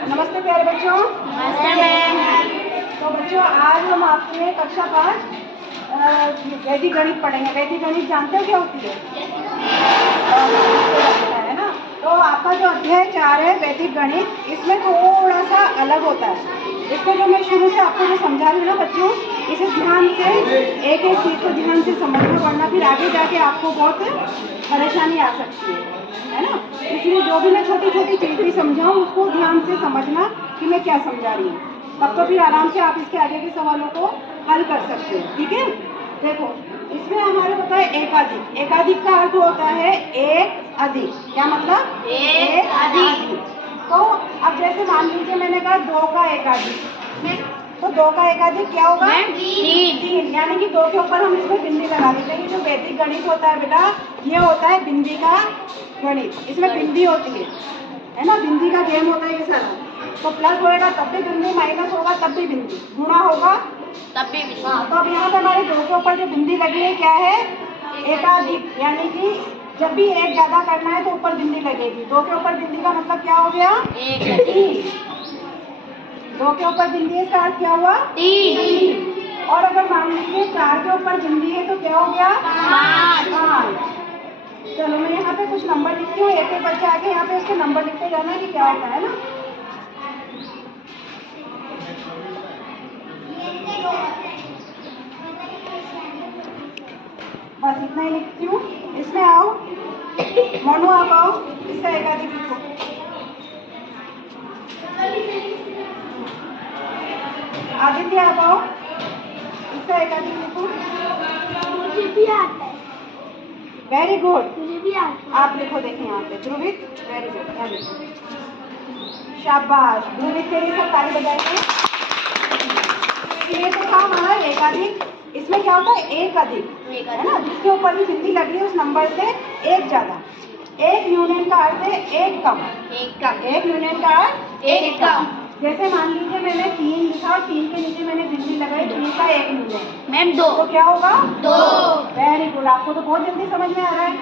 नमस्ते प्यारे बच्चों। नमस्ते मैम। तो बच्चों आज हम आपके कक्षा 5 वैदिक गणित पढ़ेंगे। वैदिक गणित जानते हो क्या होती है ना। तो आपका जो अध्याय 4 है वैदिक गणित, इसमें थोड़ा सा अलग होता है। इसको जो मैं शुरू से आपको जो समझा रही हूँ ना बच्चों, इसे ध्यान से एक एक चीज को ध्यान से समझना पड़ना, फिर आगे जाके आपको बहुत परेशानी आ सकती है ना। इसलिए जो भी मैं छोटी छोटी चीज भी समझाऊँ उसको ध्यान से समझना कि मैं क्या समझा रही हूँ, तब तो फिर आराम से आप इसके आगे के सवालों को हल कर सकते हो। ठीक है, देखो इसमें हमारे पता है एकाधिक। एकाधिक का अर्थ होता है एक अधिक। क्या मतलब? एक अधिक। तो अब जैसे मान लीजिए मैंने कहा 2 का एकाधिक, तो 2 का एकाधिक क्या होगा? 3। यानी कि 2 के ऊपर हम इसमें बिंदी लगा देते हैं। ये जो वैदिक गणित होता है बेटा, ये होता है बिंदी का गणित। इसमें बिंदी होती है ना, बिंदी का गेम होता है ये सारा। तो प्लस होएगा तब भी बिंदी, माइनस होगा तब भी बिंदी, गुणा होगा तब भी बिंदी। हाँ, तो अब यहाँ पे हमारे 2 के ऊपर जो बिंदी लगी है क्या है? एकाधिक। यानी कि जब भी एक ज्यादा करना है तो ऊपर बिंदी लगेगी। 2 के ऊपर बिंदी का मतलब क्या हो गया? 3। 2 के ऊपर बिंदी है, इसका अर्थ क्या हुआ? 3। और अगर मान लीजिए 4 के ऊपर बिंदी है तो क्या हो गया? 5। चलो मैं यहाँ पे कुछ नंबर लिखती हूँ, एक एक बच्चे आके यहाँ पे उसके नंबर लिखते जाना कि क्या होता है ना। बस इतना ही लिखती हूँ। इसमें आओ मोनू, आप आओ, इसका एकाधिक लिखो। आदित्य आप आओ, इसका एकाधिक लिखो। मुझे भी आता है। वेरी गुड, मुझे भी आता है। आप लिखो, देखिए यहाँ पे ध्रुवित, वेरी गुड, यहाँ लिखो। शाबाश ध्रुवित, के लिए सब ताली बजाएंगे। ये तो था हमारा एकाधिक। इसमें क्या होता है? एक अधिक, है ना, जिसके ऊपर भी बिंदी लगी है उस नंबर से एक ज्यादा। एक यूनियन का अर्थ है एक कम। एक यूनियन का अर्थ एक कम। जैसे मान लीजिए मैंने 3 लिखा और 3 के नीचे मैंने बिंदी लगाई, 3 का एक यूनियन मैम 2। तो क्या होगा? 2। वेरी गुड, आपको तो बहुत जल्दी समझ में आ रहा है।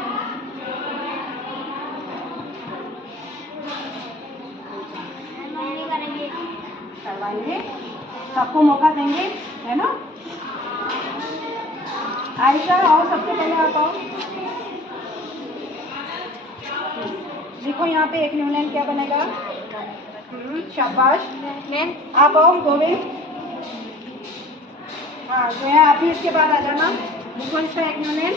करवाएंगे, सबको मौका देंगे, है ना। आयशा आओ, सबसे पहले आप आओ, देखो यहाँ पे एक यूनियन क्या बनेगा? शाबाश मैम। आप आओ गोविंद, हाँ जो है आप ही इसके बाद आ जाना। देखो इसका एक यूनियन,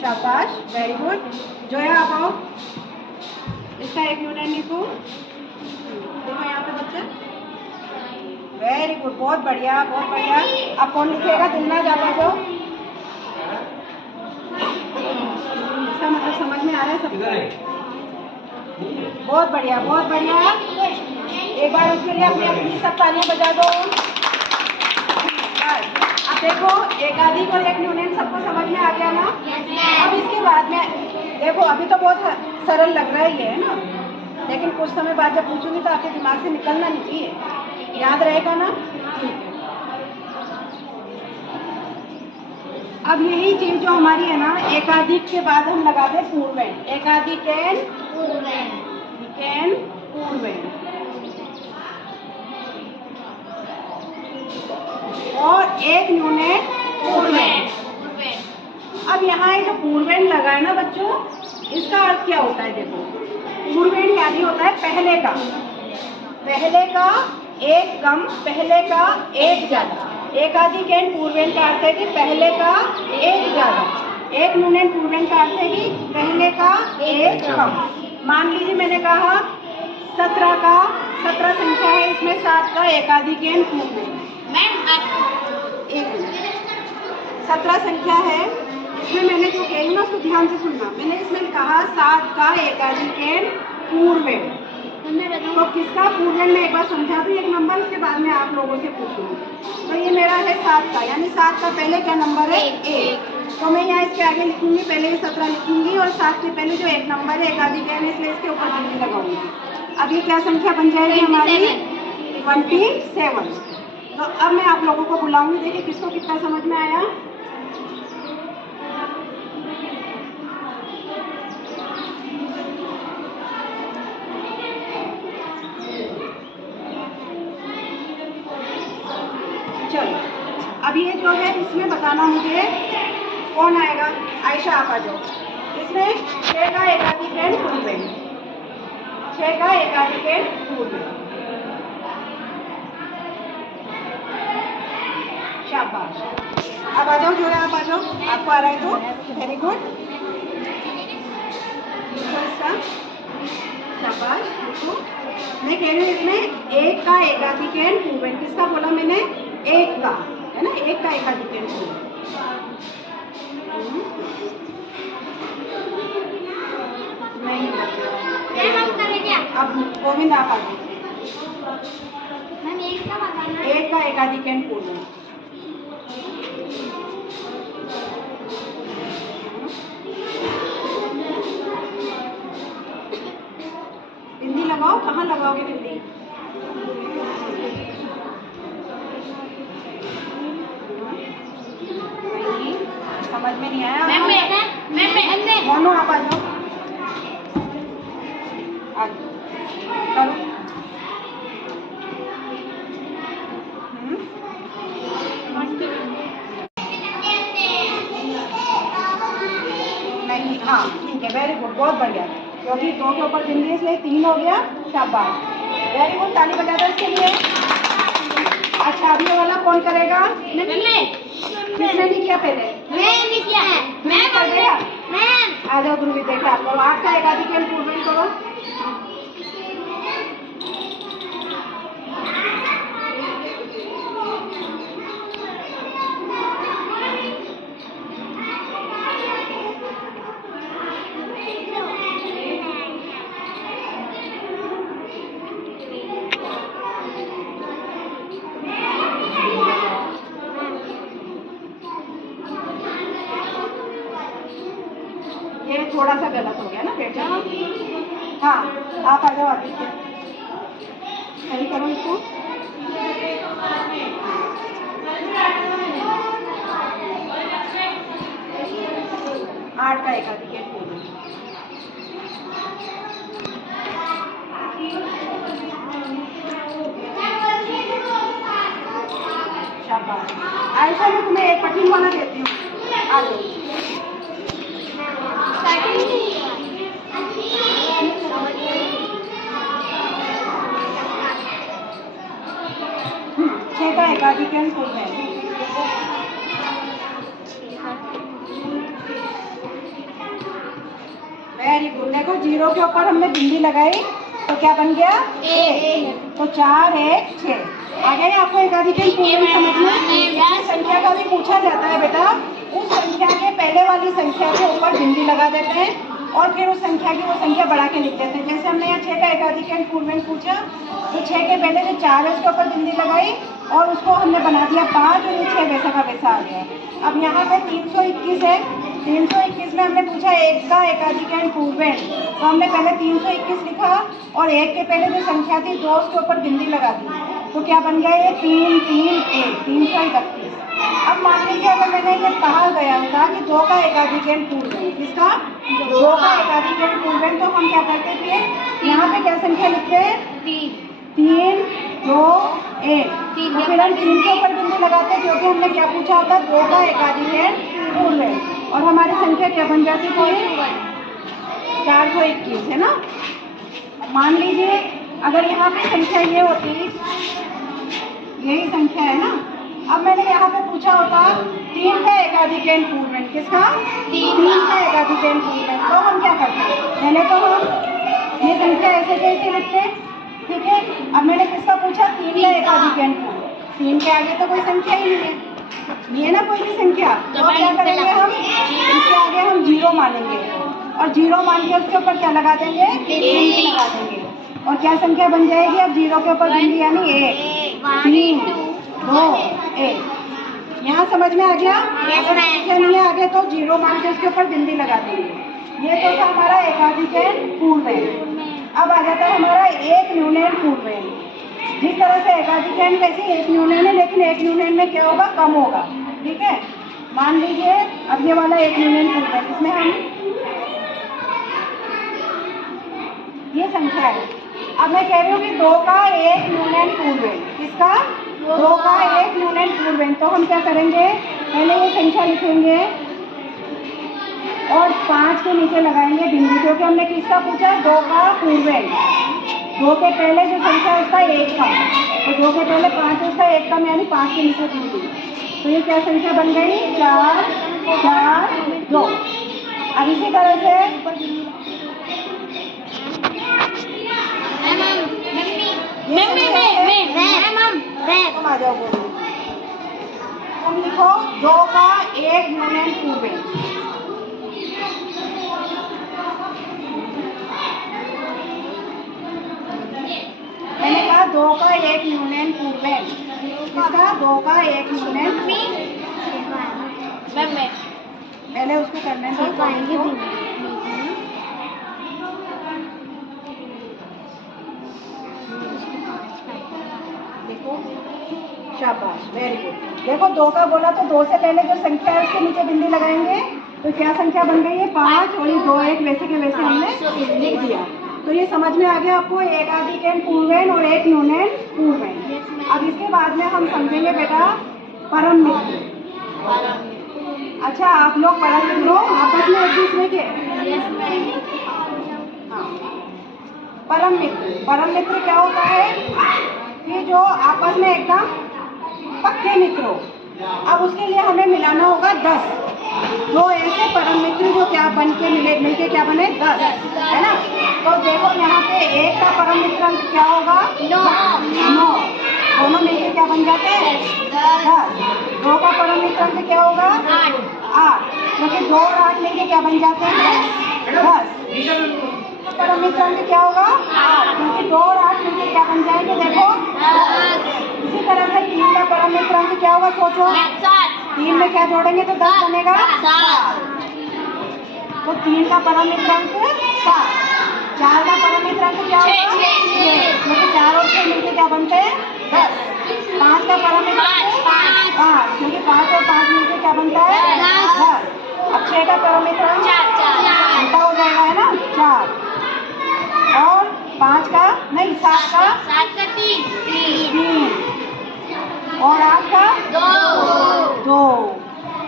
शाबाश वेरी गुड। जो है आप आओ, इसका एक यूनियन लिखो। देखो यहाँ पे बच्चे, वेरी गुड, बहुत बढ़िया बहुत बढ़िया। अब कौन लिखेगा? दिलना जाता को। इसका मतलब समझ में आ रहा है सबको? बहुत बढ़िया बहुत बढ़िया। एक बार उसके लिए अपनी अपनी सब तालियां बजा दो। अब देखो एकाधिक और एक यूनियन सबको समझ में आ गया ना। अब इसके बाद में देखो, अभी तो बहुत सरल लग रहा है ये, है ना, लेकिन कुछ समय बाद जब पूछूंगी तो आपके दिमाग से निकलना नहीं चाहिए, याद रहेगा ना। ठीक है, अब यही चीज जो हमारी है ना, एकाधिक के बाद हम लगाते हैं पूर्वेण। एकाधिक एंड पूर्वेण, और एक यूनिट पूर्वेण। अब यहाँ ये जो पूर्वेण लगा है ना बच्चों, इसका अर्थ क्या होता है? देखो पूर्वेण यानी होता है पहले का एक कम, पहले का एक ज्यादा। एकाधिक एंड पूर्वेण का अर्थ है कि पहले का एक ज्यादा। एक यूनियन पूर्वेण का अर्थ है कि पहले का एक कम। मान लीजिए मैंने कहा 17 संख्या है, इसमें 7 का एकाधिक एंड पूर्वेण। 17 संख्या है, इसमें मैंने जो कही ना उसको ध्यान से सुनना। मैंने इसमें कहा 7 का एकाधिक एंड पूर्वेण, तो किसका पूर्वेण मैं एक बार समझा दूं एक नंबर, उसके बाद में आप लोगों से पूछूंगी। तो ये मेरा है 7 का, यानी 7 का पहले क्या नंबर है? 1। तो मैं यहाँ इसके आगे लिखूंगी, पहले ये 17 लिखूंगी और 7 के पहले जो एक नंबर है एकाधिक है, इसलिए इसके ऊपर बिंदी लगाऊंगी। अब ये क्या संख्या बन जाएगी हमारी? 27। तो अब मैं आप लोगों को बुलाऊंगी, देखिए किसको कितना समझ में आया। अब ये जो है इसमें बताना मुझे कौन आएगा। आयशा आप आ जाओ। इसमें 6 का एकाधिकरण पूर्वेण, 6 का एकाधिकरण पूर्वेण। शाबाश। अब आ जाओ जोड़ा, आप आ जाओ, आपको आ रहा है तो वेरी गुड। शाबाश। देखो मैं कह रही हूँ इसमें 1 का एकाधिकरण पूर्वेण, किसका बोला मैंने? 1 का, है ना, 1 का एकाधिकरण पूर्वेण। नहीं अब गोविंद आप आ जाओ। 1 का एकाधिकरण पूर्वेण। बिंदी लगाओ, कहाँ लगाओगे बिंदी? नहीं समझ में नहीं आया। मोनू आप आ जाओ, करो। नहीं, हाँ ठीक है, वेरी गुड, बहुत बढ़िया। क्योंकि 2 के ऊपर बिंदी इसलिए 3 हो गया। शाबाश, वेरी गुड, ताली बजा दो इसके लिए। अच्छा अब ये वाला कौन करेगा? किसने नहीं किया पहले? मैं कर दिया। आ जाओ ध्रुवी, देखा आपको 8 का एकाधिकरण पूर्वेण करो। ये थोड़ा सा गलत हो गया ना बेटा। हाँ आप आ जाओ आदित्य, सही करो इसको। 8 का एकाधिकरण पूर्वेण। शाबाश। आयशा मैं तुम्हें एक कठिन वाला देती हूँ, आ जाओ। छह का एकाधिकरण पूर्वेण। Very good. देखो 0 के ऊपर हमने बिंदी लगाई तो क्या बन गया? 1। तो 4 1 6 आ गया। आपको एकाधिकरण पूर्वेण समझना है। संख्या का भी पूछा जाता है बेटा, उस संख्या के पहले वाली संख्या के ऊपर बिंदी लगा देते हैं और फिर उस संख्या की वो संख्या बढ़ा के लिख देते हैं। जैसे हमने यहाँ 6 का एकाधिकरण पूर्वेण पूछा तो 6 के पहले जो 4 है उसके ऊपर बिंदी लगाई और उसको हमने बना दिया 5 और ये 6 वैसा का वैसा आ गया। अब यहाँ पे 321 है, 321 में हमने पूछा 1 का एकाधिकरण पूर्वेण, तो हमने पहले 321 लिखा और 1 के पहले जो संख्या थी 2 उसके ऊपर बिंदी लगा दी, तो क्या बन गया? ये 3 3 1 331। अब मान लीजिए अगर मैंने ये कहा गया था कि 2 का एकाधिकरण पूर्वेण, किसका? 2 का एकाधिकरण पूर्वेण, तो हम क्या करते थे? यहाँ पे क्या संख्या लिखते हैं? 3 2 1। तो फिर हम 3 के ऊपर बिंदु लगाते हैं क्योंकि हमने क्या पूछा होता? 2 का एकाधिकरण पूर्वेण, और हमारी संख्या क्या बन जाती थी? 421, है ना। मान लीजिए अगर यहाँ पे संख्या ये होती, यही संख्या है ना, अब मैंने यहाँ पे पूछा होता 3 का एकाधिकरण पूर्वेण, किसका? 3 का एकाधिकरण पूर्वेण, तो हम क्या करते? पहले तो हम ये संख्या ऐसे कैसे लिखते, ठीक है। अब मैंने किसका पूछा? 3 का एकाधिकरण पूर्वेण, 3 के आगे तो कोई संख्या ही नहीं है, ये ना कोई भी संख्या, तो क्या करेंगे हम? इसके आगे हम 0 मानेंगे और 0 मान के उसके ऊपर क्या लगा देंगे? बिंदी लगा देंगे, और क्या संख्या बन जाएगी? अब 0 के ऊपर बिंदी यानी 1 3 2 1। यहाँ समझ में आ गया? अगर संख्या नहीं है आगे तो 0 मान के उसके ऊपर बिंदी लगा देंगे। ये तो था हमारा एकाधिकरण पूर्वेण। अब आ जाता है हमारा एक न्यूनयन पूर्वेण। जिस तरह से एकाधिकरण वैसे एक न्यूनयन है, लेकिन एक न्यूनयन में क्या होगा? कम होगा, ठीक है। मान लीजिए अब ये वाला एक न्यूनयन पूर्वेण, इसमें हम ये संख्या है। अब मैं कह रही हूँ कि 2 का एक न्यूनयन पूर्वेण, किसका? 2 का 1 यूनिट पूर्वेन। तो हम क्या करेंगे, पहले ये संख्या लिखेंगे और 5 के नीचे लगाएंगे बिंदु, क्योंकि हमने किसका पूछा, 2 का पूर्वेन। 2 के पहले जो संख्या है उसका 1 का, तो 2 के पहले 5 है, उसका 1 कम, यानी 5 के नीचे बिंदु। तो ये क्या संख्या बन गई, 4 4 2। अब इसी तरह से तुम आ जाओ, तुम लिखो 2 का 1 यूनिट पूर्वेन। मैंने कहा 2 का 1 यूनिट पूर्वेन, इसका 2 का 1 यूनिट। पहले उसको करने दो। देखो, शाबाश, वेरी गुड। देखो 2 का बोला तो 2 से पहले जो संख्या है उसके नीचे बिंदी लगाएंगे, तो क्या संख्या बन गई है, 5, और ये 2 1 वैसे के वैसे हमने लिख दिया। तो ये समझ में आ गया आपको, एकाधिकन पूर्वेन और 1 यूनिट पूर्वेन। अब इसके बाद में हम समझेंगे बेटा परम मित्र। अच्छा, आप लोग परम मित्र हो आपस में एक दूसरे के। हाँ, परम मित्र क्या होता है कि जो आपस में एकदम पक्के मित्र हो। अब उसके लिए हमें मिलाना होगा 10, दो ऐसे परम मित्र जो क्या बन के मिलके क्या बने, 10, है ना। तो देखो यहाँ पे 1 का परम मित्र अंक क्या होगा, 9, दोनों मिलके क्या बन जाते हैं, 10। 2 का परम मित्र अंक क्या होगा, 8, क्योंकि 2 और 8 मिलके क्या बन जाते हैं, 10। परम मित्र अंक क्या होगा, 8, क्योंकि 2 और 8 मिलके क्या बन जाएंगे, देखो 10। इसी तरह से 3 का परम मित्र अंक क्या होगा, सोचो, 3 में क्या जोड़ेंगे तो 10 बनेगा, 7। तो 3 का परम मित्र अंक 7। 4 का परम मित्र अंक क्या होगा, 6, क्योंकि 4 और 6 मिलके क्या बनते हैं, 10। 5 का परम मित्र अंक 5, क्योंकि 5 और 5 मिलके क्या बनता है, 10। अब 6 का परम मित्र अंक उल्टा हो जाएगा, है ना, 4। और 5 का नहीं, 7 का 3, और 8 का 2।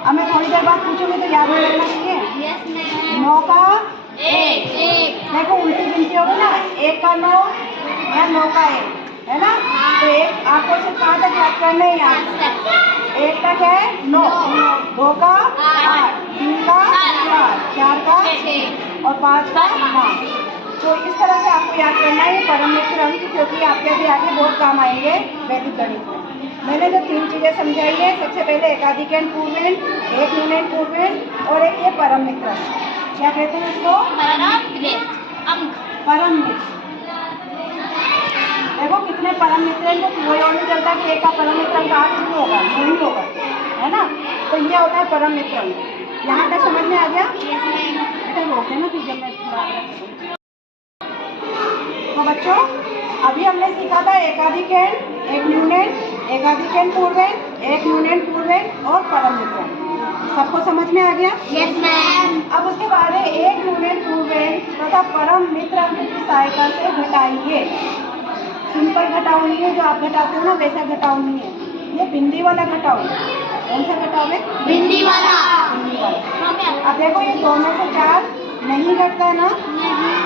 अब मैं थोड़ी देर बाद पूछूंगी तो याद रखना चाहिए। 9 का 1, देखो उल्टी गिनती होगी ना, 1 का 9 या 9 का 1, है ना। तो 1 आपको सिर्फ कहाँ तक याद करना है, याद 1 का क्या है, 9, 2 का 8, 3 का 4 का 6 और 5 का 5। तो इस तरह से आपको याद करना है परम मित्र अंक, क्योंकि आपके भी आगे बहुत काम आएंगे वैदिक गणित में। मैंने जो 3 चीजें समझाई है, सबसे पहले एकाधिकन पूर्वेन, 1 यूनिट पूर्वेन और एक ये परम मित्र। क्या कहते हैं इसको, परम मित्र। देखो कितने परम मित्र हैं, तो वही और नहीं चलता कि एक का परम मित्र अंक 8 नहीं होगा, नहीं होगा, है ना। तो ये होता है परम मित्र अंक। यहाँ तक समझ में आ गया, बेटा रोक देना फिर जब मैं थोड़ा। तो बच्चों अभी हमने सीखा था एकाधिकन, 1 यूनिट, एकाधिकन पूर्वेन, 1 यूनिट पूर्वेन और परम मित्र। सबको समझ में आ गया, यस मैम। अब उसके बाद 1 यूनिट पूर्वेन तथा परम मित्र अंक की सहायता से घटाइए। सिंपल घटाओ नहीं है जो आप घटाते हो ना, वैसा घटाओ नहीं है, ये बिंदी वाला घटाओ। कौन सा घटाओ है, बिंदी वाला। अब देखो ये 2 में से 4 नहीं घटता है ना,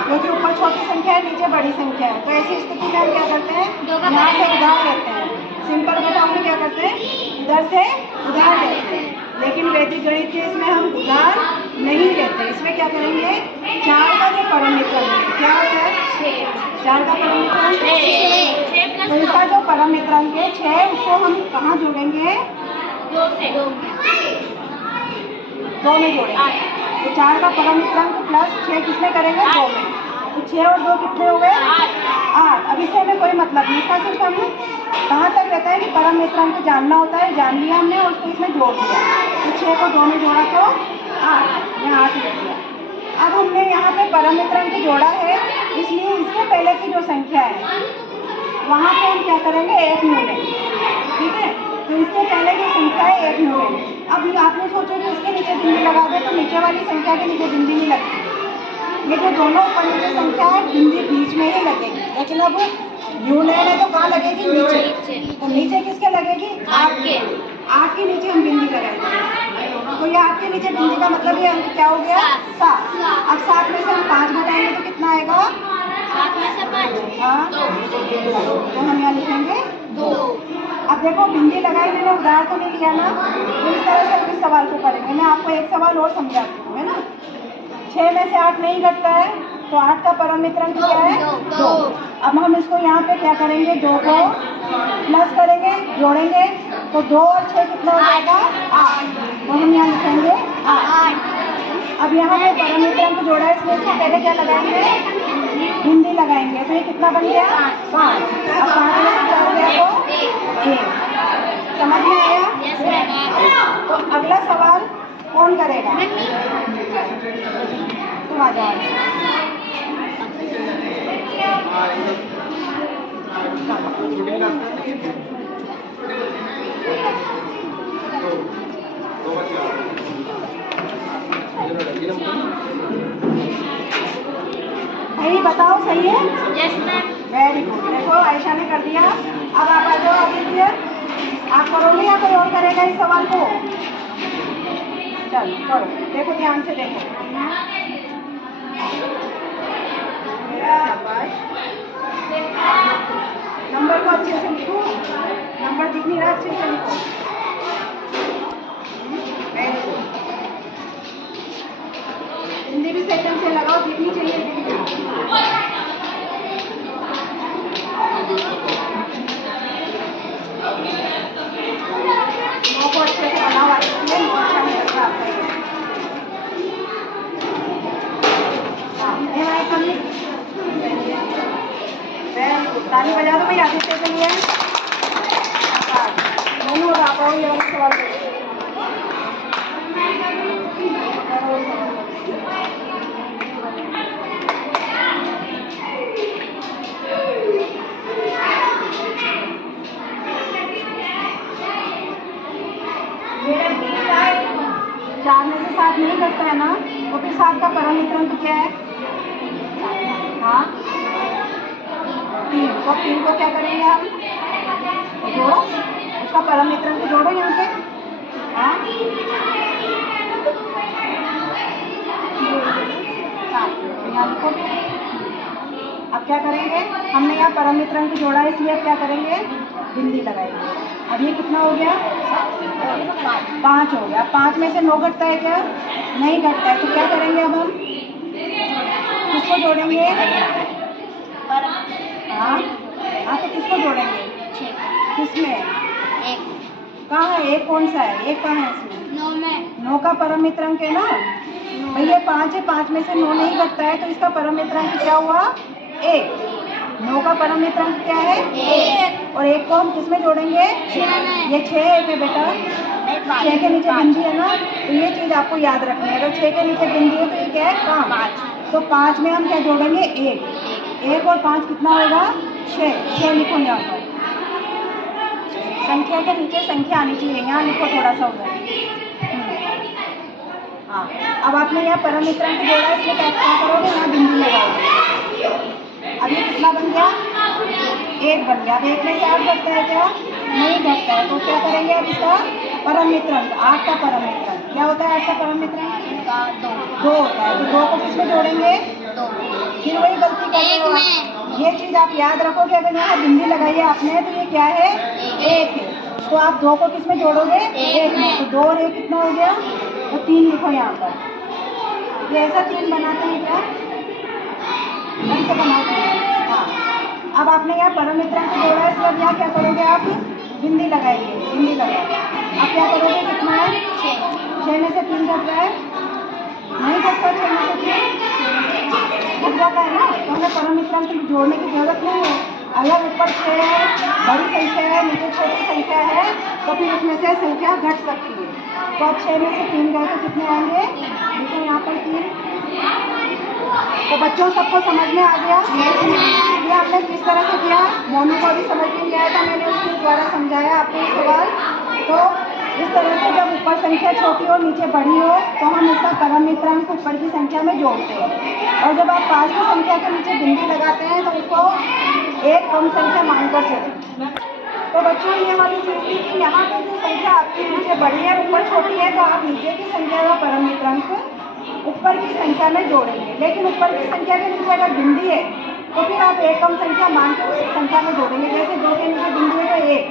क्योंकि ऊपर छोटी संख्या है, नीचे बड़ी संख्या है। तो ऐसी स्थिति में हम क्या करते हैं, यहाँ से उधार लेते हैं। सिंपल घटाओ में क्या करते हैं, इधर से उधार लेते हैं, लेकिन वैदिक गणित के इसमें हम उधार नहीं लेते। इसमें क्या करेंगे, 4 का जो परम मित्र अंक क्या होता है, 4 का परम मित्र अंक, तो इसका जो परम मित्र अंक है 6, उसको हम कहाँ जोड़ेंगे, 2 में जोड़ेंगे। तो 4 का परम मित्र अंक प्लस 6 किसमें करेंगे, 2 में। तो 6 और 2 कितने हो गए, 8। अब इससे हमें कोई मतलब नहीं, इसका सिर्फ हम कहाँ तक रहता है कि परम मित्र अंक जानना होता है, जान लिया हमने और उसको इसमें जोड़ दिया। तो 6 को 2 में जोड़ा तो 8, यहाँ 8 लिख दिया। अब हमने यहाँ पे परम मित्र अंक जोड़ा है, इसलिए इसके पहले की जो संख्या है वहाँ पे हम क्या करेंगे, 1 यूनिट, ठीक है। तो इसके पहले जो संख्या है 1 यूनिट। अब आपने सोचो कि इसके नीचे बिंदी लगा दे, तो नीचे वाली संख्या के नीचे बिंदी नहीं लगती, ये जो दोनों ऊपर नीचे संख्या है बिंदी बीच में ही लगेगी। लेकिन अब यू ले रहे तो कहाँ लगेगी? नीचे। तो नीचे किसके लगेगी? 8 के। 8 के नीचे हम बिंदी लगाएंगे। तो ये 8 के नीचे बिंदी का मतलब ये अंक क्या हो गया? 7। अब 7 में से हम 5 घटाएंगे तो कितना आएगा? 7 में से 5। हाँ, तो हम यहाँ लिखेंगे 2। अब देखो बिंदी लगाई, मैंने उधार तो नहीं लिया ना, तो इस तरह से हम इस सवाल को करेंगे। मैं आपको एक सवाल और समझाती हूँ, है ना। 6 में से 8 नहीं घटता है, तो 8 का परम मित्रांक क्या है? 2। अब हम इसको यहाँ पे क्या करेंगे? 2 को प्लस करेंगे, जोड़ेंगे, तो 2 और 6 कितना हो जाएगा? 8। तो हम यहाँ लिखेंगे 8। अब यहाँ पे परम मित्रांक जोड़ा है, इसमें से पहले क्या लगाएंगे? बिंदी लगाएंगे, तो ये कितना बन गया? 5। अब 5 में से 4 गया तो 1। समझ में आया? तो अगला सवाल कौन करेगा? तुम आ जाओ। सही बताओ, सही है? Yes ma'am. Very good. देखो आयशा ने कर दिया। अब आप आ जाओ आगे की। आप करोगे या कोई और करेगा इस सवाल को? चलो करो, देखो ध्यान से देखो। नंबर को अच्छे से लिखो, नंबर दिख नहीं रहा, अच्छे से लिखो। Very good. हिंदी भी सही ढंग से लगाओ, दिखनी चाहिए हिंदी। को अच्छे से बनाओ, अच्छा नहीं लग रहा आपको। ताली बजा दो भाई आदित्य के लिए। नहीं हो रहा पाओ ये वाला सवाल। चार में से 7 नहीं घटता है ना, तो फिर 7 का परम मित्रांक क्या है? हाँ 3। तो 3 को क्या करेंगे हम? जोड़ो, उसका परम मित्रांक जोड़ो यहाँ पे। हाँ यहाँ लिखो। अब क्या करेंगे? हमने यहाँ परम मित्रांक जोड़ा है, इसलिए अब क्या करेंगे? बिंदी लगाएंगे। अब ये कितना हो गया? 5 हो गया। 5 में से 9 घटता है क्या? नहीं घटता है, तो क्या करेंगे अब हम? किसको जोड़ेंगे? हाँ तो किसको जोड़ेंगे? किसमें? 1। कहाँ है? 1 कौन सा है? 1 कहाँ है इसमें? 9 में। 9 का परम मित्रांक है ना भाई, ये 5 है, 5 में से 9 नहीं घटता है, तो इसका परम मित्रांक क्या हुआ? 1। 9 का परम मित्रांक क्या है? 1। और 1 को हम किसमें जोड़ेंगे? 6 में। ये 6 1 है बेटा, 6 के नीचे बिंदी है ना, तो ये चीज आपको याद रखनी है। अगर 6 के नीचे बिंदी है तो ये क्या है? 5। तो 5 में हम क्या जोड़ेंगे? 1 और 5 कितना होगा? 6 लिखो यहाँ पर। संख्या के नीचे संख्या आनी चाहिए, यहाँ लिखो थोड़ा सा उधर। हाँ अब आपने यहाँ परम मित्रांक जोड़ा है, इसमें क्या करोगे? यहाँ बिंदी लगाओगे। अब ये कितना बन गया? 1 बन गया। अब 1 में से 8 घटता है क्या? नहीं घटता है, तो क्या करेंगे अब इसका परम मित्रांक? 8 का परम मित्रांक क्या होता है? 8 का परम मित्रांक 2 होता है। तो 2 को किसमें जोड़ेंगे? 2। फिर वही गलती कर रहे हो। ये चीज आप याद रखोगे, अगर यहाँ बिंदी लगाई है आपने तो ये क्या है? 1 है। तो आप 2 को किसमें जोड़ोगे? 1 में। तो 2 और 1 कितना हो गया? तो 3 लिखो यहाँ पर। ये ऐसा 3 बनाते हैं क्या? ऐसे बनाते हैं। हाँ अब आपने यहाँ परम मित्रांक जोड़ा है, इसलिए अब यहाँ क्या करोगे? आप बिंदी लगाएंगे, बिंदी लगाओ। अब क्या करोगे? कितना है? 6 में से 3 घट रहा है, नहीं घटता। 6 में से 3 घट जाता है ना, तो हमें परम मित्रांक जोड़ने की जरूरत नहीं है। अगर ऊपर 6 है, बड़ी संख्या है, नीचे छोटी संख्या है, तो फिर उसमें से संख्या घट सकती है। तो अब 6 में से 3 गए तो कितने आएंगे? देखो यहाँ पर 3। तो बच्चों सबको समझ में आ गया? ये आपने किस तरह से किया? मोनू को भी समझ में नहीं आया था, मैंने उसके द्वारा समझाया आपको ये सवाल। तो इस तरह से जब ऊपर संख्या छोटी हो नीचे बड़ी हो तो हम इसका परम मित्रांक ऊपर की संख्या में जोड़ते हैं, और जब आप पास की संख्या के नीचे बिंदी लगाते हैं तो उसको एक कम संख्या मानकर चले। तो बच्चों ये वाली चीज थी कि यहाँ पे जो संख्या आपकी नीचे बड़ी है ऊपर छोटी है, तो आप नीचे की संख्या का परम मित्रांक ऊपर की संख्या में जोड़ेंगे। लेकिन ऊपर की संख्या के नीचे अगर बिंदी है तो फिर आप एक कम संख्या मान के उस संख्या में जोड़ेंगे। जैसे 2 के नीचे बिंदी है तो 1,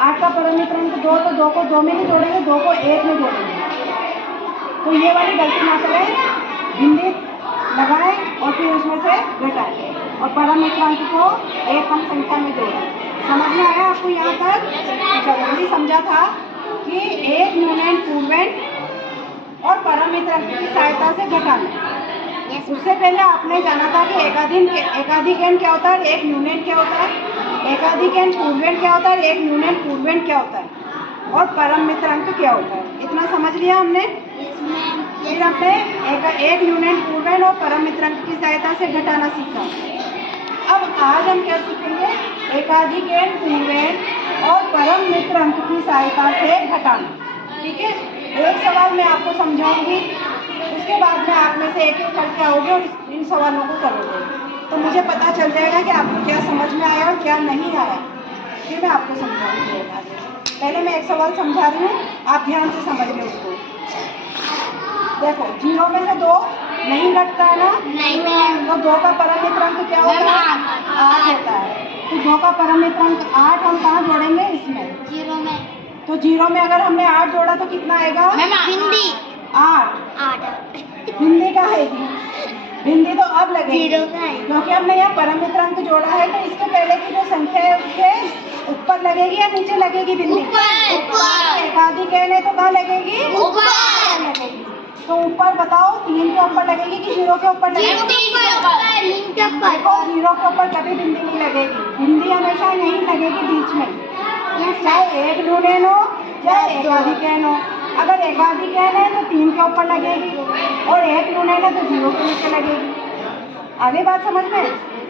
8 का परम मित्रांक 2, तो 2 को 2 में नहीं जोड़ेंगे, 2 को 1 में जोड़ेंगे। तो ये वाली गलती ना करें, बिंदी लगाएं और फिर उसमें से घटाएं और परम मित्रांक को एक कम संख्या में जोड़ें। समझ में आया आपको यहाँ तक? जरूरी समझा था कि एक न्यूनैन पूर्णांक और परम मित्रांक की सहायता से घटाना। उससे पहले आपने जाना था कि एकाधिक क्या होता है, एक न्यूनैन क्या होता है, एकाधिक पूर्णांक क्या होता है, एक न्यूनैन पूर्णांक क्या होता है और परम मित्रांक क्या होता है। इतना समझ लिया हमने। फिर हमने एक न्यूनैन पूर्णांक और परम मित्रांक की सहायता से घटाना सीखा। अब आज हम क्या सीखेंगे, एकाधिक पूर्णांक और परम मित्रांक की सहायता से घटाना। ठीक है, एक सवाल मैं आपको समझाऊंगी, उसके बाद में आप में से एक एक करके आओगे और इन सवालों को करोगे, तो मुझे पता चल जाएगा कि आपको क्या समझ में आया और क्या नहीं आया। फिर मैं आपको समझाऊंगी आगे। पहले मैं एक सवाल समझा रही हूँ, आप ध्यान से समझ लो उसको। देखो 0 में से 2 नहीं घटता है ना, तो 2 का परम मित्रांक क्या होता है, 8 होता है। तो 2 का परम मित्रांक 8 हम कहाँ जोड़ेंगे, इसमें 0 में। तो 0 में अगर हमने 8 जोड़ा तो कितना आएगा, बिंदी 8। बिंदी का है, बिंदी तो अब लगेगी क्योंकि हमने यहाँ परम मित्रांक जोड़ा है। तो इसके पहले की जो संख्या है उसके ऊपर लगेगी या नीचे लगेगी बिंदी, एकाधिक है तो कहाँ लगेगी, ऊपर लगेगी। तो ऊपर बताओ, 3 के ऊपर लगेगी कि 0 के ऊपर लगेगी, 3 के ऊपर। देखो 0 के ऊपर कभी बिंदी नहीं लगेगी, बिंदी हमेशा यहीं लगेगी बीच में, चाहे एक न्यूनैन हो चाहे एकाधिक हो। अगर एकाधिक है तो 3 के ऊपर लगेगी और एक न्यूनैन है तो 0 के नीचे लगेगी। आगे बात समझ में?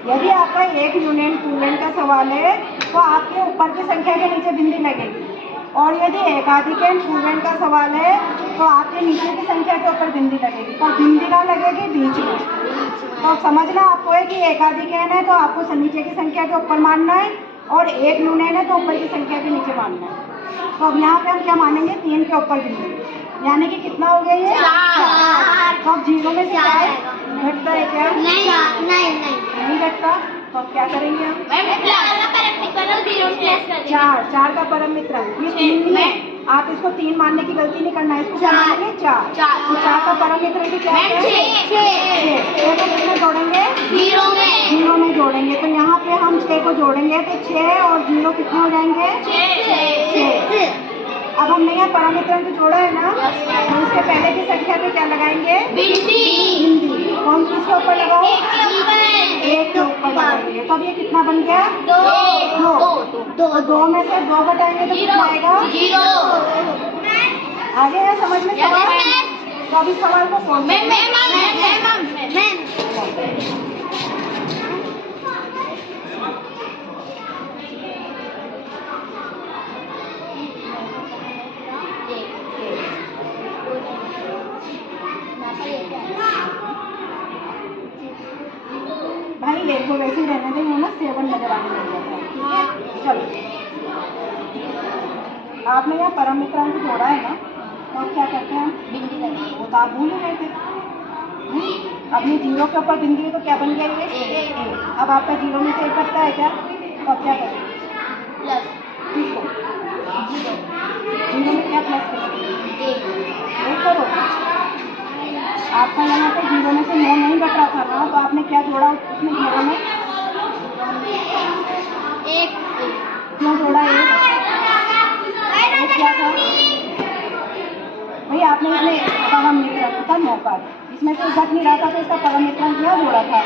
यदि आपका एक न्यूनैन पूर्णांक का सवाल है तो आपके ऊपर की संख्या के नीचे बिंदी लगेगी, और यदि एकाधिक पूर्णांक का सवाल है तो आपके नीचे की संख्या के ऊपर बिंदी लगेगी, तो बिंदी कहाँ लगेगी, बीच में। तो समझना आपको है कि एकाधिक है तो आपको नीचे की संख्या के ऊपर मानना है और एक न्यूनैन है तो ऊपर की संख्या के नीचे मानना है। तो अब यहाँ पे हम क्या मानेंगे, 3 के ऊपर बिंदी, यानी कि कितना हो गया ये 4। तो अब 0 में से 4 घटता है क्या, नहीं घटता। तो अब क्या करेंगे हम, 4 का परम मित्रांक, ये 3 नहीं है, आप इसको 3 मानने की गलती नहीं करना है, इसको क्या मानेंगे 4। तो 4 का परम मित्रांक क्या है, 6 को किसमें जोड़ेंगे, 0 में जोड़ेंगे। तो यहाँ पे हम 6 को जोड़ेंगे तो 6 और 0 कितने हो जाएंगे, 6। अब हमने यहाँ परम मित्रांक जोड़ा है ना, तो उसके पहले की संख्या पे क्या लगाएंगे, बिंदी। कौन किसके ऊपर लगाओ, 1 के ऊपर लगाएंगे। तो अब ये कितना बन गया, 2। 2 में से 2 घटाएंगे तो कितना आएगा, 0। आगे है समझ में सवाल? तो अब इस सवाल को कौन भाई देखो वैसे ही रहने देंगे ना, 7 नजर आने लग जाता है। ठीक है, चलो आपने यहाँ परम मित्रांक जोड़ा है ना, तो अब क्या करते हैं हम, बिंदी लगेगी, वो तो आप भूल ही गए थे। अब ये 0 के ऊपर बिंदी है तो क्या बन गया ये 1। अब आपका 0 में से 1 कटता है क्या, तो अब क्या करेंगे, किसको 0 में क्या प्लस करेंगे, 1 करो। आपका यहाँ पे 0 में से 9 नहीं घट रहा था ना, तो आपने क्या जोड़ा उसमें 0 में, 1 क्यों जोड़ा 1 क्या था भाई, आपने इसमें परम मित्रांक का मौका, इसमें से घट नहीं रहा था तो इसका परम मित्रांक क्या जोड़ा था।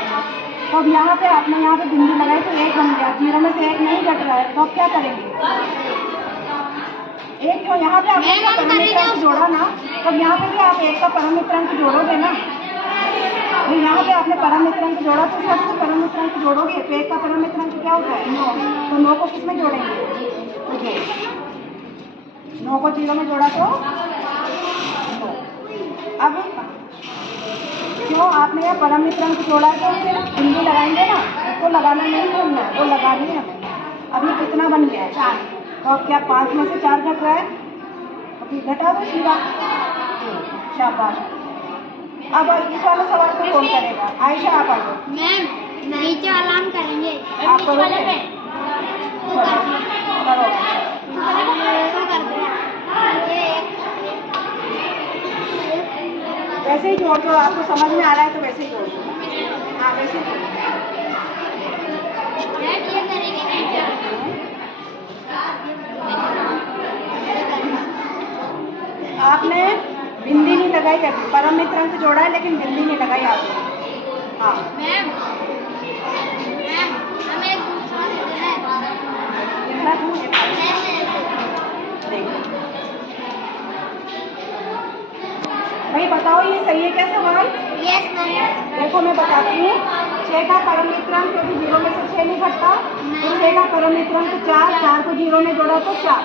तो अब यहाँ पे आपने यहाँ पे बिंदी लगाई तो 1 बन गया, 0 में से 1 नहीं घट रहा है, तो अब क्या करेंगे, 1 क्यों, यहाँ पे आपने परम मित्रांक जोड़ा ना, तब यहाँ पे भी आप 1 का परम मित्रांक जोड़ोगे ना। तो यहाँ पे आपने परम मित्रांक जोड़ा तो इसका तो परम मित्रांक जोड़ोगे, तो 1 का परम मित्रांक क्या होता है, 9। तो 9 को किस में जोड़ेंगे, 9 को 0 में जोड़ा तो 9। अब क्यों आपने यहाँ परम मित्रांक जोड़ा तो फिर बिंदी लगाएंगे ना, इसको लगाना नहीं भूलना है, वो लगानी है हमें। अब ये कितना बन गया है? 4। तो अब क्या 5 में से 4 घट रहा है? अभी घटा दो सीधा। शाबाश। अब इस वाले सवाल को कौन करेगा? आयशा आप आ जाओ। मैम नीचे वाला हम करेंगे। आप करोगे? करो। वैसे ही जोड़ दो, आपको समझ में आ रहा है तो वैसे ही जोड़ दो। हाँ वैसे ही जोड़ दो। आपने बिंदी नहीं लगाई कभी, परम मित्र अंक जोड़ा है लेकिन बिंदी नहीं लगाई आपने। हाँ मैम हमें एक दूसरा देना है। कितना दूर? भाई बताओ ये सही है क्या सवाल? Yes ma'am. देखो मैं बताती हूँ। 6 का परम मित्रांक, क्योंकि 0 में से 6 नहीं घटता, तो 6 का परम मित्रांक 4, 4 को 0 में जोड़ा तो 4।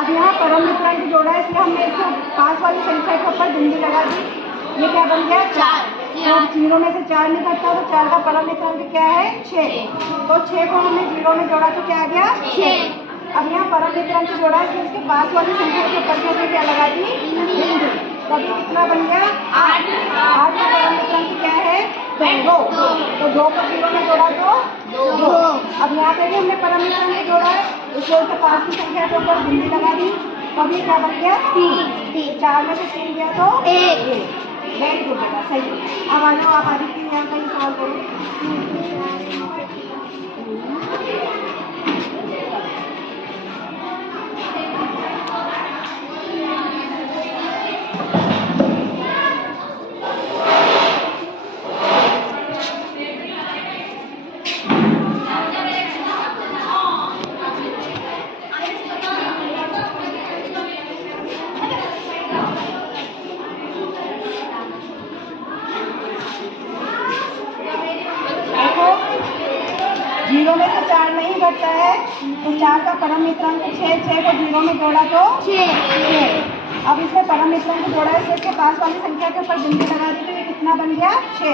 अब यहाँ परम मित्रांक जोड़ा है, इसलिए हमने इसको पास वाली संख्या के ऊपर बिंदी लगा दी। ये क्या बन गया? 4। तो 0 में से 4 नहीं घटता, तो 4 का परम मित्रांक क्या है? 6। तो 6 को हमने 0 में जोड़ा तो क्या आ गया? 6। अब यहाँ परम मित्रांक जोड़ा है, इसलिए इसके पास वाली संख्या के ऊपर हमने क्या लगा दी? बिंदी। तो अभी कितना बन गया? 8। 8 का परम मित्रांक क्या है? 2। तो 2 को 0 में जोड़ा तो 2। अब यहाँ पे भी हमने परम मित्रांक जोड़ा है, इसलिए उसके पास की संख्या के ऊपर बिंदी लगा दी। तो अभी क्या बन गया? 3। 4 में से 3 गया तो 1। वेरी गुड बेटा, सही। अब आ जाओ, आप आदित्य यहाँ का ही सॉल्व करो। देखो 0 में से 4 नहीं घटता है, तो 4 का परम मित्रांक 6, 6 को 0 में जोड़ा तो 6। अब इसमें परम मित्रांक जोड़ा है, इसके पास वाली संख्या के ऊपर बिंदी लगा दी, तो ये कितना बन गया? 6।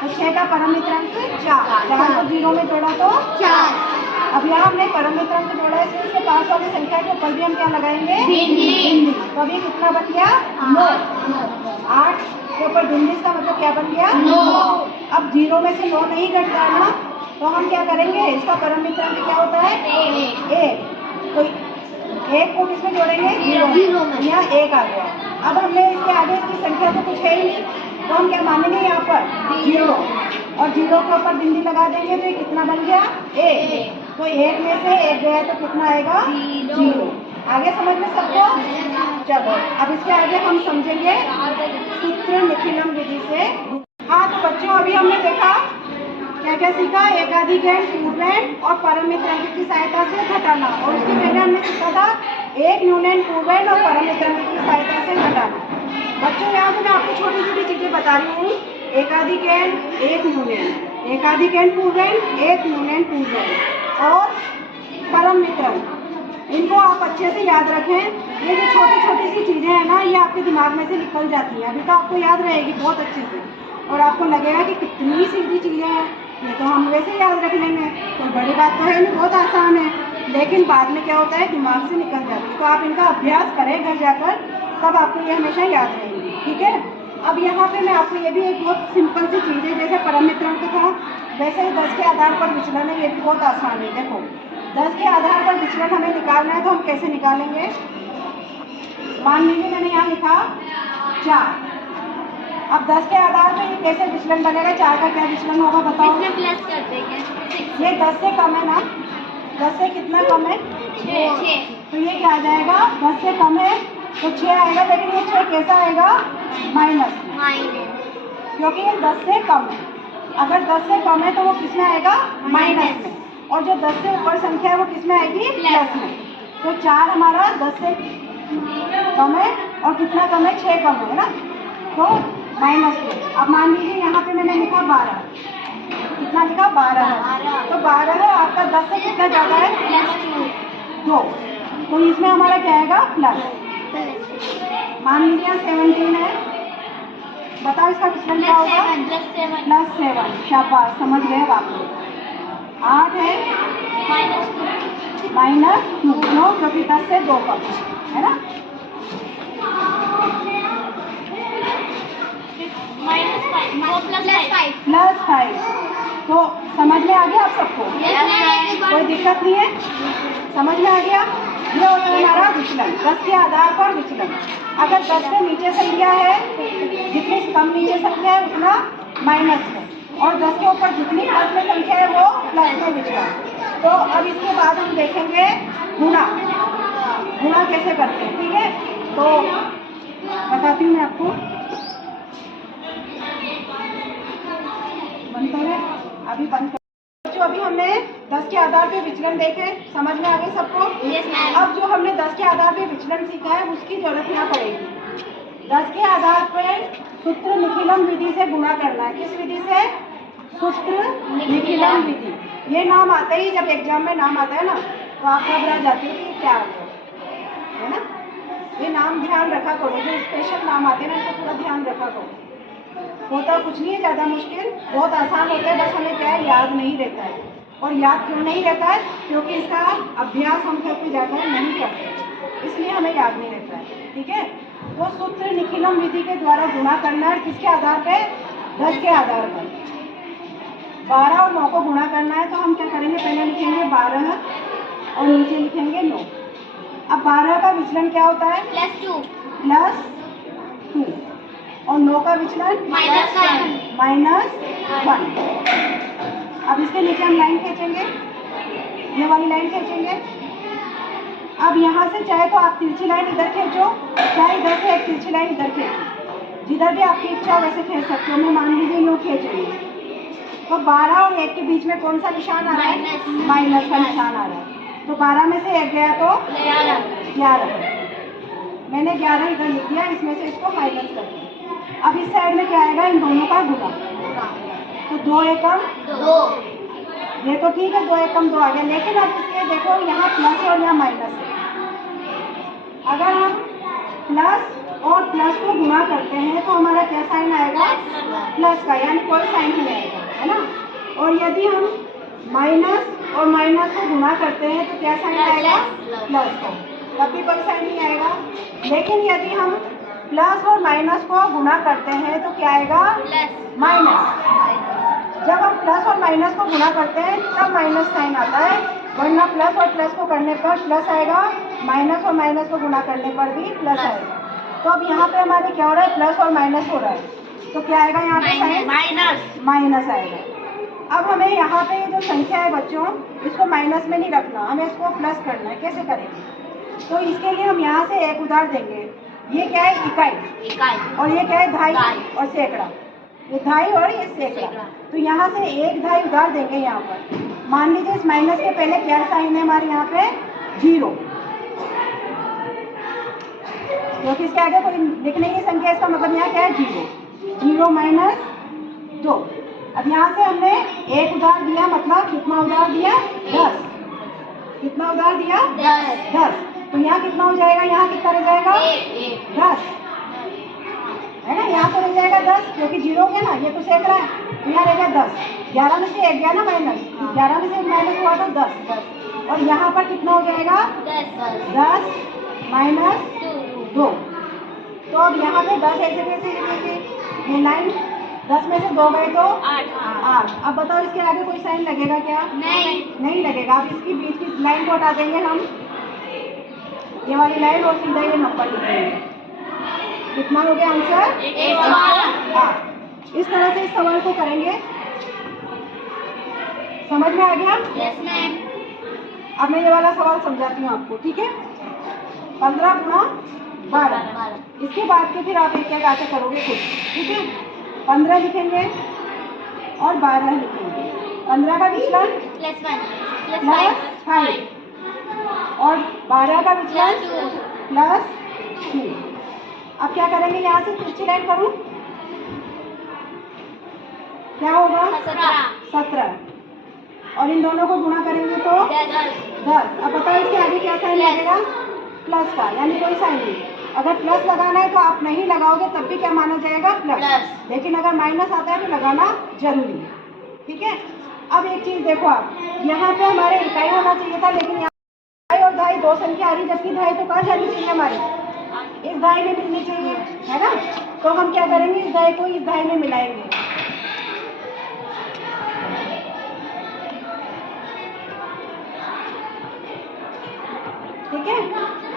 तो 6 का परम मित्रांक 4, 4 को 0 में जोड़ा तो 4। अब यहाँ हमने परम मित्रांक जोड़ा है, इसके पास वाली संख्या के ऊपर भी हम क्या लगाएंगे? बिंदी। तो अभी कितना बन गया? 9। 8 के ऊपर बिंदी का मतलब क्या बन गया? 9। अब 0 में से 9 नहीं घटता है ना, तो हम क्या करेंगे? इसका परम मित्रांक क्या होता है? 1। तो 1 को किसमें जोड़ेंगे? 0 में। यहाँ 1 आ गया। अब हमने इसके आगे इसकी संख्या तो कुछ है ही नहीं, तो हम क्या मानेंगे यहाँ पर? 0। और 0 के ऊपर बिंदी लगा देंगे, तो ये कितना बन गया? 1। तो 1 में से 1 गया तो कितना आएगा? 0। आगे समझ में सबको? चलो अब इसके आगे हम समझेंगे सूत्र निखिलम विधि से। हाँ तो बच्चों अभी हमने देखा क्या क्या सीखा? एकाधिकरण, पूर्णांक और परम मित्रांक की सहायता से घटाना, और उसके पहले हमने सीखा था एक न्यूनांक, पूर्णांक और परम मित्रांक की सहायता से घटाना। बच्चों यहाँ पे मैं आपको छोटी छोटी चीजें बता रही हूँ। एकाधिकरण, एक न्यूनांक, एकाधिकरण पूर्णांक, एक न्यूनांक पूर्णांक और परम मित्रांक, इनको आप अच्छे से याद रखें। ये जो छोटी छोटी सी चीजें हैं ना, ये आपके दिमाग में से निकल जाती हैं। अभी तो आपको याद रहेगी बहुत अच्छे से, और आपको लगेगा कि कितनी सीधी चीजें हैं, ये तो हम वैसे याद रख लेंगे, तो बड़ी बात तो है नहीं, बहुत आसान है। लेकिन बाद में क्या होता है? दिमाग से निकल जाती है। तो आप इनका अभ्यास करें घर जाकर, तब आपको ये हमेशा याद रहेगी। ठीक है। अब यहाँ पे मैं आपको ये भी एक बहुत सिंपल सी चीज़ है, जैसे परम मित्रांक था, वैसे ही 10 के आधार पर विचलन है, ये भी बहुत आसान है। देखो 10 के आधार पर विचलन हमें निकालना है, तो हम कैसे निकालेंगे? मान लीजिए मैंने यहाँ लिखा 4। अब 10 के आधार पर ये कैसे विचलन बनेगा? 4 का क्या विचलन होगा बताओ? इसमें प्लस कर देंगे। ये 10 से कम है ना, 10 से कितना कम है? 6। तो ये क्या आ जाएगा? 10 से कम है तो 6 आएगा, लेकिन ये 6 कैसा आएगा? माइनस, क्योंकि ये 10 से कम है। अगर 10 से कम है तो वो किस में आएगा? माइनस में। और जो 10 से ऊपर संख्या है वो किस में आएगी? प्लस में। तो 4 हमारा 10 से कम है, और कितना कम है? 6 कम है ना, तो माइनस में। अब मान लीजिए यहाँ पे मैंने लिखा 12, कितना लिखा? 12। तो 12 आपका 10 से कितना ज़्यादा है? +2। तो इसमें हमारा क्या आएगा? प्लस। मान लीजिए 17 है, बताओ इसका विचलन क्या होगा? +7। शाबाश, समझ गए आप लोग। 8 है -2 क्यों? क्योंकि 10 से 2 कम है ना। +5 तो समझ में आ गया आप सबको? कोई दिक्कत नहीं है, समझ में आ गया। ये होता है हमारा विचलन, 10 के आधार पर विचलन। अगर 10 से नीचे संख्या है, जितनी कम नीचे संख्या है उतना माइनस में, और 10 के ऊपर जितनी प्लस में संख्या है वो प्लस में विचलन। तो अब इसके बाद हम देखेंगे गुणा कैसे करते हैं, ठीक है। तो बताती हूँ मैं आपको, बनता है अभी बंद कर। जो अभी हमने 10 के आधार पे विचलन देखे, समझ में आ गए सबको? अब जो हमने 10 के आधार पे विचलन सीखा है उसकी जरूरत यहाँ पड़ेगी। 10 के आधार पे सूत्र निखिलम विधि से गुणा करना है। किस विधि से? सूत्र निखिलम विधि। ये नाम आते ही, जब एग्जाम में नाम आता है ना तो आप घबरा जाते हो कि क्या है ना। ये नाम ध्यान रखा करो, जो स्पेशल नाम आते हैं ना इनको पूरा ध्यान रखा करो। होता कुछ नहीं है ज़्यादा मुश्किल, बहुत आसान होता है, बस हमें क्या है याद नहीं रहता है। और याद क्यों नहीं रहता है? क्योंकि इसका अभ्यास हम घर पे जाकर नहीं करते, इसलिए हमें याद नहीं रहता है, ठीक है। वो सूत्र निखिलम विधि के द्वारा गुणा करना है। किसके आधार पे? 10 के आधार पर। 12 और 9 को गुणा करना है तो हम क्या करेंगे, पहले लिखेंगे 12 और नीचे लिखेंगे 9। अब 12 का विचलन क्या होता है? +2 और 9 का विचलन -1। अब इसके नीचे हम लाइन खींचेंगे, ये वाली लाइन खींचेंगे। अब यहाँ से चाहे तो आप तिरछी लाइन इधर खींचो, चाहे इधर से एक तिरछी लाइन इधर खींचो, जिधर भी आपकी इच्छा वैसे खींच सकते हो। मैं मान लीजिए यूँ खींच रही हूँ, तो 12 और 1 के बीच में कौन सा निशान आ रहा है? माइनस का निशान आ रहा है। तो 12 में से 1 गया तो 11। मैंने 11 इधर लिख दिया, इसमें से इसको माइनस कर दिया। अब इस साइड में क्या आएगा? इन दोनों का गुणा। तो 2 एकम 2, ये तो ठीक है, 2 एकम 2 आ गया। लेकिन अब इसके देखो यहाँ प्लस और यहाँ माइनस है। अगर हम प्लस और प्लस को गुणा करते हैं तो हमारा क्या साइन आएगा? प्लस का, यानी कोई साइन नहीं आएगा, है ना। और यदि हम माइनस और माइनस को गुणा करते हैं तो क्या साइन आएगा? प्लस का, तब भी कोई साइन नहीं आएगा। लेकिन यदि हम प्लस और माइनस को गुणा करते हैं तो क्या आएगा? माइनस। जब हम प्लस और माइनस को गुणा करते हैं तब माइनस साइन आता है, वरना प्लस और प्लस को करने पर प्लस आएगा, माइनस और माइनस को गुणा करने पर भी प्लस आएगा। तो अब यहाँ पे हमारे क्या हो रहा है? प्लस और माइनस हो रहा है, तो क्या आएगा यहाँ पे? साइन माइनस आएगा। अब हमें यहाँ पे जो संख्या है बच्चों, इसको माइनस में नहीं रखना, हमें इसको प्लस करना है। कैसे करेंगे? तो इसके लिए हम यहाँ से एक उधार देंगे। ये क्या है? इकाई। और ये क्या है? दहाई और सैकड़ा। ये दहाई और ये सैकड़ा। तो यहाँ से 1 दहाई उधार देंगे यहाँ पर। मान लीजिए इस माइनस के पहले क्या साइन है हमारे यहाँ पे? 0, क्योंकि इसके आगे कोई लिखने की संख्या, इसका मतलब यहाँ क्या है? 0 - 2। अब यहाँ से हमने 1 उधार दिया, मतलब कितना उधार दिया? 10। कितना उधार दिया? 10। तो यहाँ कितना हो जाएगा? यहाँ कितना रह जाएगा? 10, है ना। यहाँ तो रह जाएगा 10, क्योंकि 0 हो गया ना, ये तो सैकड़ा है, तो यहाँ रह गया 10। 11 में से 1 गया ना माइनस, 11 में से 1 माइनस हुआ तो 10। और यहाँ पर कितना हो जाएगा? 10 - 2। तो अब यहाँ पे 10 ऐसे कैसे लिखेंगे? ये लाइन 10 में से 2 गए तो 8। अब बताओ इसके आगे कोई साइन लगेगा क्या? नहीं लगेगा। अब इसकी बीच की लाइन को हटा देंगे हम, ये वाली लाइन, और सीधा ये नंबर लिखेंगे। कितना हो गया आंसर? 8। इस तरह से इस सवाल को करेंगे। समझ में आ गया? Yes ma'am. अब मैं ये वाला सवाल समझाती हूँ आपको, ठीक है। 15 × 12। इसके बाद के फिर आप एक एक ऐसे करोगे खुद, ठीक है। 15 लिखेंगे और 12 लिखेंगे। 15 का विचलन +5 और 12 का विचलन +2। अब क्या करेंगे? यहाँ से तिरछी लाइन करूँ, क्या होगा? 17। और इन दोनों को गुणा करेंगे तो 10। अब बताओ इसके आगे क्या साइन लगेगा? प्लस का, यानी कोई साइन नहीं। अगर प्लस लगाना है तो आप नहीं लगाओगे तब भी क्या माना जाएगा? प्लस। लेकिन अगर माइनस आता है तो लगाना जरूरी है, ठीक है। अब एक चीज देखो आप, यहाँ पे हमारे इकाई होना चाहिए था, लेकिन यहाँ इकाई और धाई दो संख्या आ रही, जबकि धाई तो कहाँ जानी चाहिए हमारी, इस धाई में मिलनी चाहिए, है ना। तो हम क्या करेंगे, इस धाई को इस धाई में मिलाएंगे। ठीक है,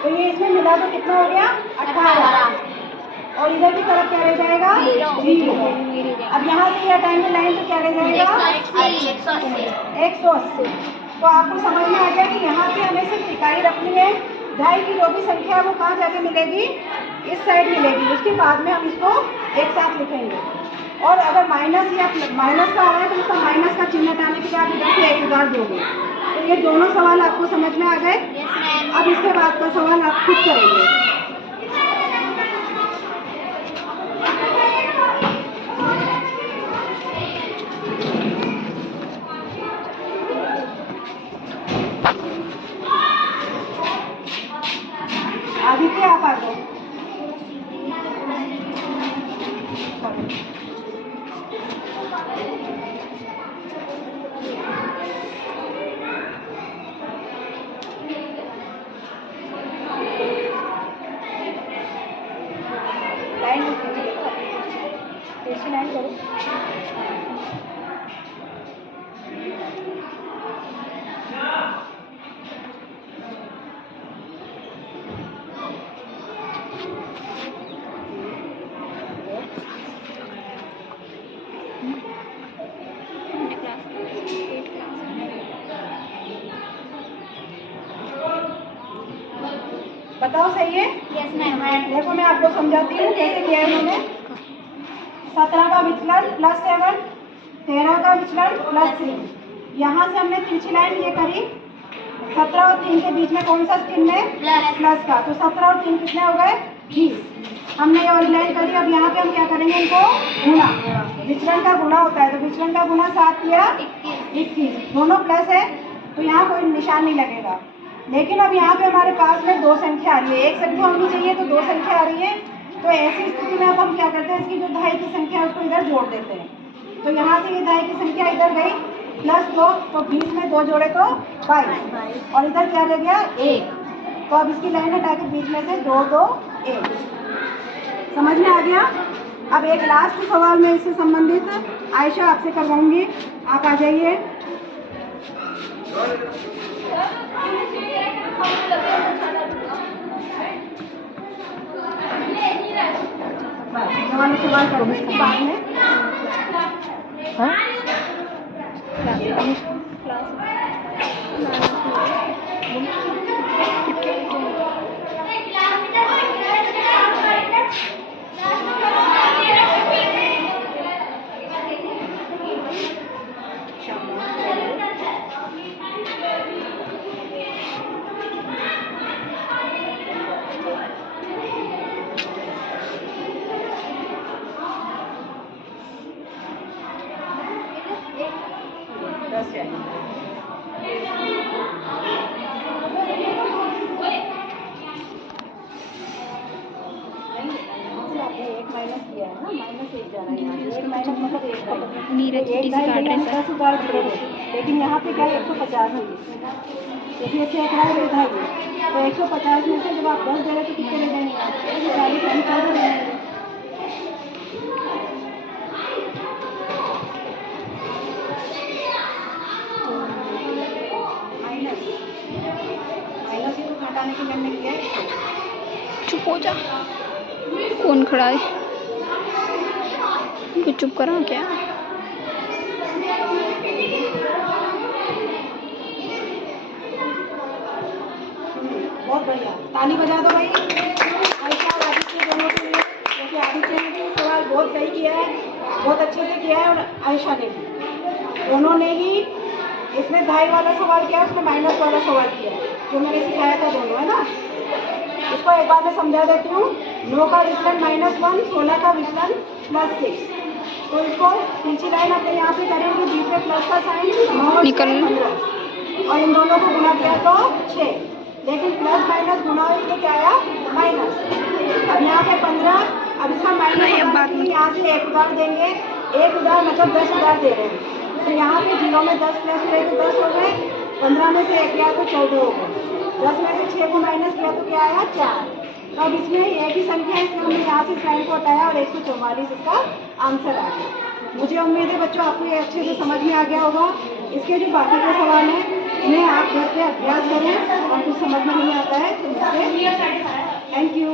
तो ये इसमें मिला तो कितना हो गया, 18, और इधर की तरफ क्या रह जाएगा, 0। अब यहाँ से यह टाइम लाइन तो क्या रह जाएगा, 180। तो आपको समझ में आ गया कि यहाँ पे हमें सिर्फ इकाई रखनी है, धाई की जो भी संख्या है वो कहाँ जाके मिलेगी, इस साइड मिलेगी। उसके बाद में हम इसको एक साथ लिखेंगे, और अगर माइनस या माइनस का आ रहा है तो उसका माइनस का चिन्ह हटाने के बाद इधर से एक उधार दोगे। तो ये दोनों सवाल आपको समझ में आ गए। अब इसके बाद का सवाल आप खुद करेंगे। आदित्य आप आ गए। लाइन लाइन करो। बताओ सही है? Yes ma'am. देखो मैं आपको समझाती हूँ कैसे किया है उन्होंने। 17 का विचलन +7, 13 का विचलन +3। यहाँ से हमने तिरछी लाइन ये करी, 17 और 3 के बीच में कौन सा चिन्ह है, प्लस का। तो 17 और 3 कितने हो गए, 20। हमने ये वाली लाइन करी। अब यहाँ पे हम क्या करेंगे, इनको गुणा, विचलन का गुणा होता है, तो विचलन का गुणा 7 किया 21, दोनों प्लस है तो यहाँ कोई निशान नहीं लगेगा। लेकिन अब यहाँ पे हमारे पास में दो संख्या आ रही है, एक संख्या होनी चाहिए तो दो संख्या आ रही है। तो ऐसी स्थिति में अब हम क्या करते हैं, इसकी जो धाई की संख्या है उसको इधर जोड़ देते हैं। तो यहाँ से ये धाई की संख्या इधर गई +2, तो 20 में 2 जोड़े तो 22, और इधर क्या रह गया 1। तो अब इसकी लाइन हटा के बीच में से 2 2 1। समझ में आ गया। अब एक लास्ट सवाल में इससे संबंधित आयशा आपसे करवाऊंगी, आप आ जाइए। सवाल करूँगी बाद में। लेकिन यहाँ पे क्या है 150 है, देखिए ऐसे एक है तो 150 में से जब आप 10 दे रहे तो कितने ले जाएंगे आप, 40 हम 14 देंगे। माइनस को घटाने के लिए हमने किया है। चुप हो जा, कौन खड़ा है, कि चुप करा क्या। बहुत बढ़िया, ताली बजा दो भाई आयशा और आदित्य दोनों के लिए, क्योंकि आदित्य ने भी सवाल बहुत सही किया है, बहुत अच्छे से किया है, और आयशा ने भी, दोनों ने ही इसमें धाई वाला सवाल किया, उसमें माइनस वाला सवाल किया, जो मैंने सिखाया था दोनों, है ना। इसको एक बार मैं समझा देती हूँ। 9 का विचलन -1, 16 का विचलन +6। तो इसको पीछे लाइन अपने यहाँ पे करेंगे, बीच में प्लस का साइन निकल, 15, और इन दोनों को गुणा किया तो 6, लेकिन प्लस माइनस गुणा हुई तो क्या आया माइनस। अब यहाँ पे 15, अब इसका माइनस यहाँ से 1 उधार देंगे, 1 उधार मतलब 10 उधार दे रहे हैं, तो यहाँ पे 0 में 10 प्लस करें तो 10 हो गए, 15 में से 1 गया तो 14 हो गए, 10 में से 6 को माइनस किया तो क्या आया 4। तो अब इसमें एक ही संख्या है, इसलिए हमने यहाँ से साइन को हटाया और 144 इसका आंसर आ गया। मुझे उम्मीद है बच्चों आपको ये अच्छे से समझ में आ गया होगा। इसके जो बाकी के सवाल हैं इन्हें आप घर पे अभ्यास करें और कुछ समझ में नहीं आता है तो मुझसे थैंक यू।